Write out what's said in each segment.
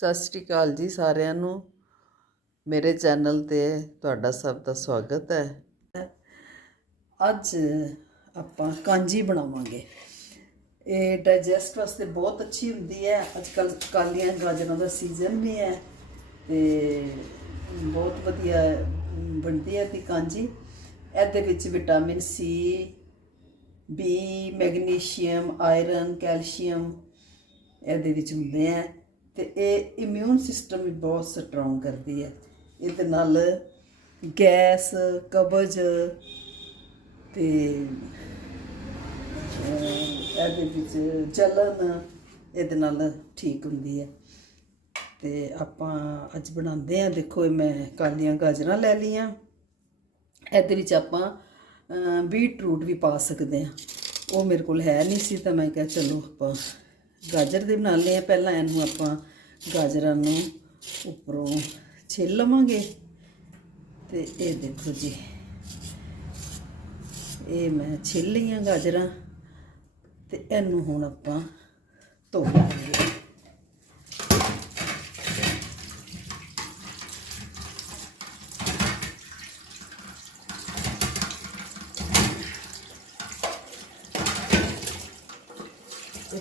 ਸਤਿ ਸ਼੍ਰੀ ਅਕਾਲ ਜੀ ਸਾਰਿਆਂ ਨੂੰ। ਮੇਰੇ ਚੈਨਲ ਤੇ ਤੁਹਾਡਾ ਸਭ ਦਾ ਸਵਾਗਤ ਹੈ। ਅੱਜ ਆਪਾਂ ਕਾਂਜੀ ਬਣਾਵਾਂਗੇ। ਇਹ ਡਾਈਜੈਸਟ ਵਾਸਤੇ ਬਹੁਤ ਅੱਛੀ ਹੁੰਦੀ ਹੈ। ਅੱਜ ਕੱਲ ਕਾਲੀਆਂ ਗਾਜਰਾਂ ਦਾ ਸੀਜ਼ਨ ਵੀ ਹੈ ਤੇ ਬਹੁਤ ਵਧੀਆ ਬਣਦੀ ਹੈ ਤੇ ਕਾਂਜੀ। ਇਹਦੇ ਵਿੱਚ vitamin C, B, magnesium, iron, calcium ਇਹਦੇ ਵਿੱਚ ਹੁੰਦੇ ਆ ਤੇ ਇਹ ਇਮਿਊਨ ਸਿਸਟਮ ਵੀ ਬਹੁਤ ਸਟਰੋਂਗ ਕਰਦੀ ਹੈ। ਇਹਦੇ ਨਾਲ ਗੈਸ ਕਬਜ਼ ਤੇ ਇਹਦੇ ਵਿੱਚ ਜਲਨ ਇਹਦੇ ਨਾਲ ਠੀਕ ਹੁੰਦੀ ਹੈ। ਤੇ ਆਪਾਂ ਅੱਜ ਬਣਾਉਂਦੇ ਆ ਦੇਖੋ, ਇਹ ਮੈਂ ਕਾਲੀਆਂ ਗਾਜਰਾਂ ਲੈ ਲਈਆਂ। ਇਹਦੇ ਵਿੱਚ ਆਪਾਂ ਬੀਟ ਰੂਟ ਵੀ ਪਾ ਸਕਦੇ ਹਾਂ। ਉਹ ਮੇਰੇ ਕੋਲ ਹੈ ਨਹੀਂ ਸੀ ਤਾਂ ਮੈਂ ਕਿਹਾ ਚਲੋ ਆਪਾਂ ਗਾਜਰ ਦੇ ਬਣਾ ਲਏ ਆ ਪਹਿਲਾਂ ਇਹਨੂੰ ਆਪਾਂ ਗਾਜਰਾਂ ਨੂੰ ਉੱਪਰੋਂ ਛਿੱਲ ਲਵਾਂਗੇ ਤੇ ਇਹ ਦੇਖੋ ਜੀ। ਇਹ ਮੈਂ ਛਿੱਲ ਲਈਆਂ ਗਾਜਰਾਂ ਤੇ ਇਹਨੂੰ ਹੁਣ ਆਪਾਂ ਧੋ ਲਾਂਗੇ।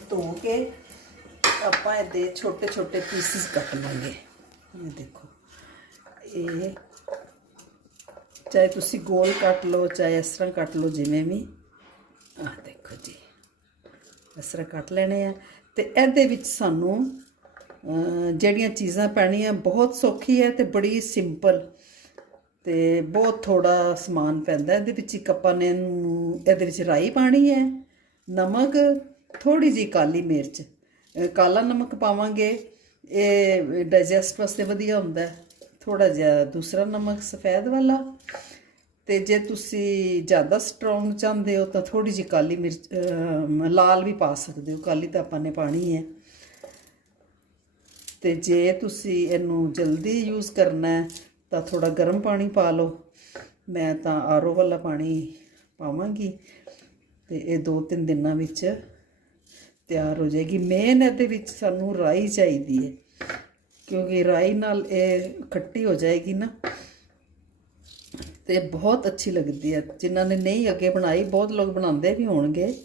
ਧੋ ਕੇ ਆਪਾਂ ਇਹਦੇ ਛੋਟੇ ਛੋਟੇ ਪੀਸਿਸ ਕੱਟ ਲਾਂਗੇ। ਇਹ ਦੇਖੋ। ਇਹ ਚਾਹੇ ਤੁਸੀਂ ਗੋਲ ਕੱਟ ਲਓ, ਚਾਹੇ ਇਸ ਤਰ੍ਹਾਂ ਕੱਟ ਲਓ, ਜਿਵੇਂ ਵੀ। ਆਹ ਦੇਖੋ ਜੀ। ਇਸ ਤਰ੍ਹਾਂ ਕੱਟ ਲੈਣੇ ਆ। ਤੇ ਇਹਦੇ ਵਿੱਚ ਸਾਨੂੰ ਜਿਹੜੀਆਂ ਚੀਜ਼ਾਂ ਪੈਣੀਆਂ ਬਹੁਤ ਸੌਖੀ ਹੈ ਤੇ ਬੜੀ ਸਿੰਪਲ ਤੇ ਬਹੁਤ ਥੋੜਾ ਸਮਾਨ ਪੈਂਦਾ। ਇਹਦੇ ਵਿੱਚ ਇੱਕ ਆਪਾਂ ਨੇ ਇਹਦੇ ਵਿੱਚ ਰਾਈ ਪਾਣੀ ਹੈ, ਨਮਕ ਥੋੜੀ ਜੀ ਕਾਲੀ ਮਿਰਚ। ਕਾਲਾ ਨਮਕ ਪਾਵਾਂਗੇ, ਇਹ ਡਾਈਜੈਸਟ ਵਾਸਤੇ ਵਧੀਆ ਹੁੰਦਾ ਹੈ। ਥੋੜਾ ਜਿਹਾ ਦੂਸਰਾ ਨਮਕ ਸਫੈਦ ਵਾਲਾ। ਤੇ ਜੇ ਤੁਸੀਂ ਜ਼ਿਆਦਾ ਸਟਰੋਂਗ ਚਾਹੁੰਦੇ ਹੋ ਤਾਂ ਥੋੜੀ ਜਿਹੀ ਕਾਲੀ ਮਿਰਚ ਲਾਲ ਵੀ ਪਾ ਸਕਦੇ ਹੋ। ਕਾਲੀ ਤਾਂ ਆਪਾਂ ਨੇ ਪਾਣੀ ਹੈ। ਤੇ ਜੇ ਤੁਸੀਂ ਇਹਨੂੰ ਜਲਦੀ ਯੂਜ਼ ਕਰਨਾ ਹੈ, ਤਾਂ ਥੋੜਾ ਗਰਮ ਪਾਣੀ ਪਾ ਲਓ। ਮੈਂ ਤਾਂ ਆਰੋ ਵਾਲਾ ਪਾਣੀ ਪਾਵਾਂਗੀ। ਤੇ ਇਹ ਦੋ ਤਿੰਨ ਦਿਨਾਂ ਵਿੱਚ ਤਿਆਰ ਹੋ ਜਾਏਗੀ। ਮੇਨ ਇਹਦੇ ਵਿੱਚ ਸਾਨੂੰ ਰਾਈ ਚਾਹੀਦੀ ਹੈ, ਕਿਉਂਕਿ ਰਾਈ ਨਾਲ ਇਹ ਖੱਟੀ ਹੋ ਜਾਏਗੀ ਨਾ। ਤੇ ਬਹੁਤ ਅੱਛੀ ਲੱਗਦੀ ਹੈ। ਜਿਨ੍ਹਾਂ ਨੇ ਨਹੀਂ ਅੱਗੇ ਬਣਾਈ, ਬਹੁਤ ਲੋਕ ਬਣਾਉਂਦੇ ਵੀ ਹੋਣਗੇ।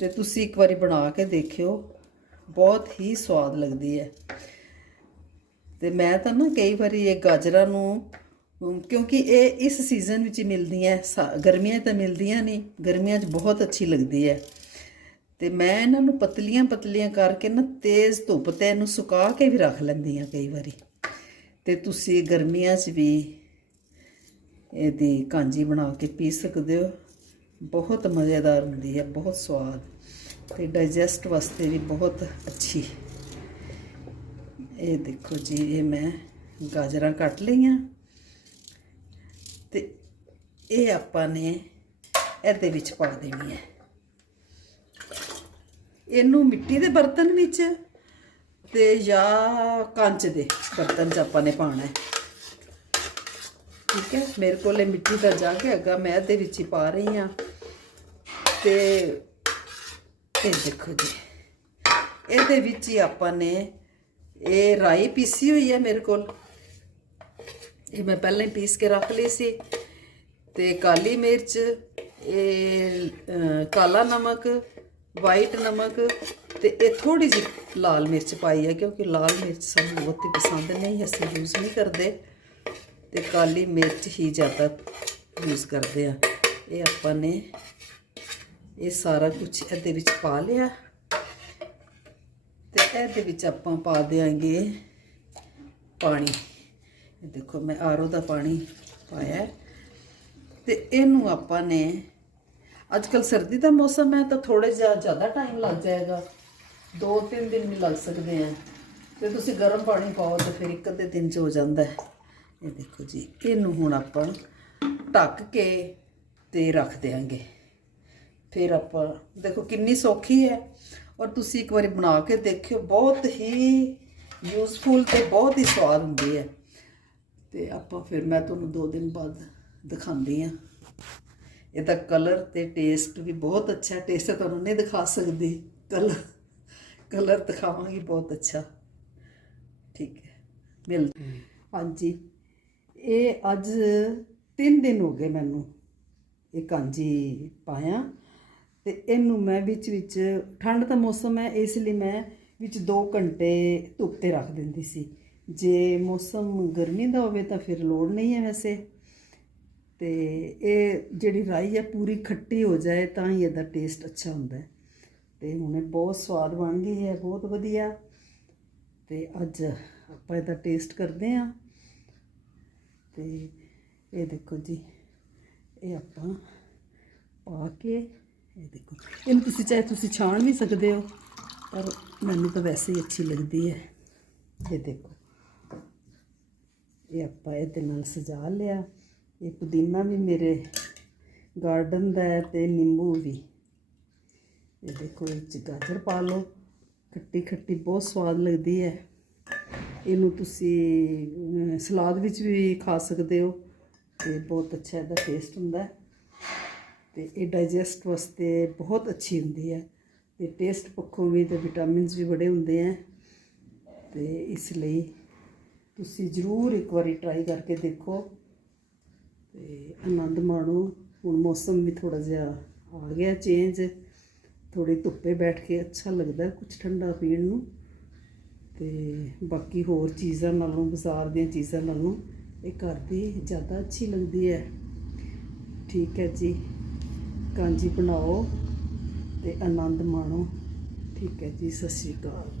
ਤੇ ਤੁਸੀਂ ਇੱਕ ਵਾਰੀ ਬਣਾ ਕੇ ਦੇਖਿਓ, ਬਹੁਤ ਹੀ ਸਵਾਦ ਲੱਗਦੀ ਹੈ। ਤੇ ਮੈਂ ਤਾਂ ਨਾ ਕਈ ਵਾਰੀ ਇਹ ਗਾਜਰਾਂ ਨੂੰ ਕਿਉਂਕਿ ਇਹ ਇਸ ਸੀਜ਼ਨ ਵਿੱਚ ਮਿਲਦੀਆਂ, ਸਾ- ਗਰਮੀਆਂ 'ਚ ਤਾਂ ਮਿਲਦੀਆਂ ਨਹੀਂ, ਗਰਮੀਆਂ 'ਚ ਬਹੁਤ ਅੱਛੀ ਲੱਗਦੀ ਹੈ। ਤੇ ਮੈਂ ਇਹਨਾਂ ਨੂੰ ਪਤਲੀਆਂ ਪਤਲੀਆਂ ਕਰਕੇ ਨਾ ਤੇਜ਼ ਧੁੱਪ ਤੇ ਇਹਨੂੰ ਸੁਕਾ ਕੇ ਵੀ ਰੱਖ ਲੈਂਦੀ ਹਾਂ ਕਈ ਵਾਰੀ। ਤੇ ਤੁਸੀਂ ਗਰਮੀਆਂ 'ਚ ਵੀ ਇਹਦੀ ਕਾਂਜੀ ਬਣਾ ਕੇ ਪੀ ਸਕਦੇ ਹੋ। ਬਹੁਤ ਮਜ਼ੇਦਾਰ ਹੁੰਦੀ ਹੈ, ਬਹੁਤ ਸਵਾਦ ਤੇ ਡਾਈਜੈਸਟ ਵਾਸਤੇ ਵੀ ਬਹੁਤ ਅੱਛੀ। ਇਹ ਦੇਖੋ ਜੀ, ਇਹ ਮੈਂ ਗਾਜਰਾਂ ਕੱਟ ਲਈਆਂ। ਤੇ ਇਹ ਆਪਾਂ ਨੇ ਇਹਦੇ ਵਿੱਚ ਪਾ ਦੇਣੀ ਹੈ। ਇਹਨੂੰ ਮਿੱਟੀ ਦੇ ਬਰਤਨ ਵਿੱਚ ਤੇ ਜਾਂ ਕੰਚ ਦੇ ਬਰਤਨ 'ਚ ਆਪਾਂ ਨੇ ਪਾਣਾ ਹੈ। ਠੀਕ ਹੈ, ਮੇਰੇ ਕੋਲ ਇਹ ਮਿੱਟੀ ਦਾ ਕੇ ਅੱਗਾ ਮੈਂ ਇਹਦੇ ਵਿੱਚ ਹੀ ਪਾ ਰਹੀ ਹਾਂ। ਤੇ ਇਹ ਦੇਖੋ ਜੀ, ਇਹਦੇ ਵਿੱਚ ਹੀ ਆਪਾਂ ਨੇ ਇਹ ਰਾਈ ਪੀਸੀ ਹੋਈ ਹੈ ਮੇਰੇ ਕੋਲ। ਇਹ ਮੈਂ ਪਹਿਲਾਂ ਹੀ ਪੀਸ ਕੇ ਰੱਖ ਲਈ ਸੀ। ਤੇ ਕਾਲੀ ਮਿਰਚ, ਇਹ ਕਾਲਾ ਨਮਕ ਵਾਈਟ ਨਮਕ ਤੇ ਇਹ ਥੋੜੀ ਜਿਹੀ ਲਾਲ ਮਿਰਚ ਪਾਈ ਹੈ ਕਿਉਂਕਿ ਲਾਲ ਮਿਰਚ ਸਾਨੂੰ ਬਹੁਤ ਹੀ ਪਸੰਦ ਨਹੀਂ, ਅਸੀਂ ਯੂਜ਼ ਨਹੀਂ ਕਰਦੇ ਤੇ ਕਾਲੀ ਮਿਰਚ ਹੀ ਜ਼ਿਆਦਾ ਯੂਜ਼ ਕਰਦੇ ਆ ਇਹ ਆਪਾਂ ਨੇ ਇਹ ਸਾਰਾ ਕੁਝ ਇਹਦੇ ਵਿੱਚ ਪਾ ਲਿਆ ਤੇ ਇਹਦੇ ਵਿੱਚ ਆਪਾਂ ਪਾ ਦੇਾਂਗੇ ਪਾਣੀ ਇਹ ਦੇਖੋ ਮੈਂ ਆਰੋ ਦਾ ਪਾਣੀ ਪਾਇਆ ਹੈ। ਤੇ ਇਹਨੂੰ ਆਪਾਂ ਨੇ ਅੱਜ ਕੱਲ ਸਰਦੀ ਦਾ ਮੌਸਮ ਹੈ ਤਾਂ ਥੋੜੇ ਜਿਹਾ ਜ਼ਿਆਦਾ ਟਾਈਮ ਲੱਗ ਜਾਏਗਾ। ਦੋ ਤਿੰਨ ਦਿਨ ਵੀ ਲੱਗ ਸਕਦੇ ਆ। ਤੇ ਤੁਸੀਂ ਗਰਮ ਪਾਣੀ ਪਾਓ ਤਾਂ ਫਿਰ ਇੱਕ ਅੱਧੇ ਦਿਨ ਚ ਹੋ ਜਾਂਦਾ ਹੈ। ਇਹ ਦੇਖੋ ਜੀ, ਇਹਨੂੰ ਹੁਣ ਆਪਾਂ ਢੱਕ ਕੇ ਤੇ ਰੱਖ ਦੇਾਂਗੇ ਫਿਰ ਆਪਾਂ, ਦੇਖੋ ਕਿੰਨੀ ਸੌਖੀ ਹੈ। ਔਰ ਤੁਸੀਂ ਇੱਕ ਵਾਰੀ ਬਣਾ ਕੇ ਦੇਖਿਓ, ਬਹੁਤ ਹੀ ਯੂਸਫੁਲ ਤੇ ਬਹੁਤ ਹੀ ਸਵਾਦ ਹੁੰਦੀ ਹੈ। ਤੇ ਆਪਾਂ ਫਿਰ ਮੈਂ ਤੁਹਾਨੂੰ 2 ਦਿਨ ਬਾਅਦ ਦਿਖਾਉਂਦੀ ਆ ਇਹਦਾ ਕਲਰ ਤੇ ਟੇਸਟ ਵੀ ਬਹੁਤ ਅੱਛਾ ਟੇਸਟ ਤੁਹਾਨੂੰ ਨਹੀਂ ਦਿਖਾ ਸਕਦੀ। ਕਲਰ ਕਲਰ ਦਿਖਾਵਾਂਗੀ, ਬਹੁਤ ਅੱਛਾ। ਠੀਕ ਹੈ। ਮਿਲ ਹਾਂਜੀ। ਇਹ ਅੱਜ 3 ਦਿਨ ਹੋ ਗਏ ਮੈਨੂੰ ਇਹ ਕਾਂਜੀ ਪਾਇਆ। ਤੇ ਇਹਨੂੰ ਮੈਂ ਵਿੱਚ ਵਿੱਚ, ਠੰਡ ਦਾ ਮੌਸਮ ਹੈ, ਇਸ ਲਈ ਮੈਂ ਵਿੱਚ 2 ਘੰਟੇ ਧੁੱਪ ਤੇ ਰੱਖ ਦਿੰਦੀ ਸੀ। ਜੇ ਮੌਸਮ ਗਰਮੀ ਦਾ ਹੋਵੇ ਤਾਂ ਫਿਰ ਲੋੜ ਨਹੀਂ ਹੈ ਵੈਸੇ। ਤੇ ਇਹ ਜਿਹੜੀ ਰਾਈ ਹੈ ਪੂਰੀ ਖੱਟੀ ਹੋ ਜਾਏ ਤਾਂ ਹੀ ਇਹਦਾ ਟੇਸਟ ਅੱਛਾ ਹੁੰਦਾ ਹੈ। ਤੇ ਹੁਣ ਇਹ ਬਹੁਤ ਸਵਾਦ ਬਣ ਗਈ ਹੈ, ਬਹੁਤ ਵਧੀਆ। ਤੇ ਅੱਜ ਆਪਾਂ ਇਹਦਾ ਟੇਸਟ ਕਰਦੇ ਹਾਂ। ਤੇ ਇਹ ਦੇਖੋ ਜੀ, ਇਹ ਆਪਾਂ ਪਾ ਕੇ ਇਹ ਦੇਖੋ। ਇਹਨੂੰ ਤੁਸੀਂ ਚਾਹੇ ਤੁਸੀਂ ਛਾਣ ਵੀ ਸਕਦੇ ਹੋ, ਪਰ ਮੈਨੂੰ ਤਾਂ ਵੈਸੇ ਹੀ ਅੱਛੀ ਲੱਗਦੀ ਹੈ। ਇਹ ਦੇਖੋ। ਇਹ ਆਪਾਂ ਇਹਦੇ ਨਾਲ ਸਜਾ ਲਿਆ। ਇਹ ਪੁਦੀਨਾ ਵੀ ਮੇਰੇ ਗਾਰਡਨ ਦਾ ਹੈ ਤੇ ਨਿੰਬੂ ਵੀ। ਇਹ ਦੇਖੋ, ਇਹ 'ਚ ਗਾਜਰ ਪਾ ਲਓ। ਖੱਟੀ ਖੱਟੀ ਬਹੁਤ ਸਵਾਦ ਲੱਗਦੀ ਹੈ। ਇਹਨੂੰ ਤੁਸੀਂ ਸਲਾਦ ਵਿੱਚ ਵੀ ਖਾ ਸਕਦੇ ਹੋ ਤੇ ਬਹੁਤ ਅੱਛਾ ਇਹਦਾ ਟੇਸਟ ਹੁੰਦਾ ਹੈ। ਤੇ ਇਹ ਡਾਈਜੈਸਟ ਵਾਸਤੇ ਬਹੁਤ ਅੱਛੀ ਹੁੰਦੀ ਹੈ। ਤੇ ਟੇਸਟ ਪੱਖੋਂ ਵੀ ਤੇ ਵਿਟਾਮਿਨਸ ਵੀ ਬੜੇ ਹੁੰਦੇ ਆ ਤੇ ਇਸ ਲਈ ਤੁਸੀਂ ਜ਼ਰੂਰ ਇੱਕ ਵਾਰੀ ਟਰਾਈ ਕਰਕੇ ਦੇਖੋ। ਤੇ ਆਨੰਦ ਮਾਣੋ। ਹੁਣ ਮੌਸਮ ਵੀ ਥੋੜਾ ਜਿਹਾ ਆ ਗਿਆ ਚੇਂਜ ਥੋੜੀ ਧੁੱਪੇ ਬੈਠ ਕੇ ਅੱਛਾ ਲੱਗਦਾ ਕੁਝ ਠੰਡਾ ਪੀਣ ਨੂੰ। ਤੇ ਬਾਕੀ ਹੋਰ ਚੀਜ਼ਾਂ ਨਾਲੋਂ, ਬਾਜ਼ਾਰ ਦੀਆਂ ਚੀਜ਼ਾਂ ਨਾਲੋਂ ਇਹ ਘਰ ਦੀ ਜ਼ਿਆਦਾ ਅੱਛੀ ਲੱਗਦੀ ਹੈ। ਠੀਕ ਹੈ ਜੀ। ਕਾਂਜੀ ਬਣਾਓ ਤੇ ਆਨੰਦ ਮਾਣੋ। ਠੀਕ ਹੈ ਜੀ, ਸਤਿ ਸ਼੍ਰੀ ਅਕਾਲ।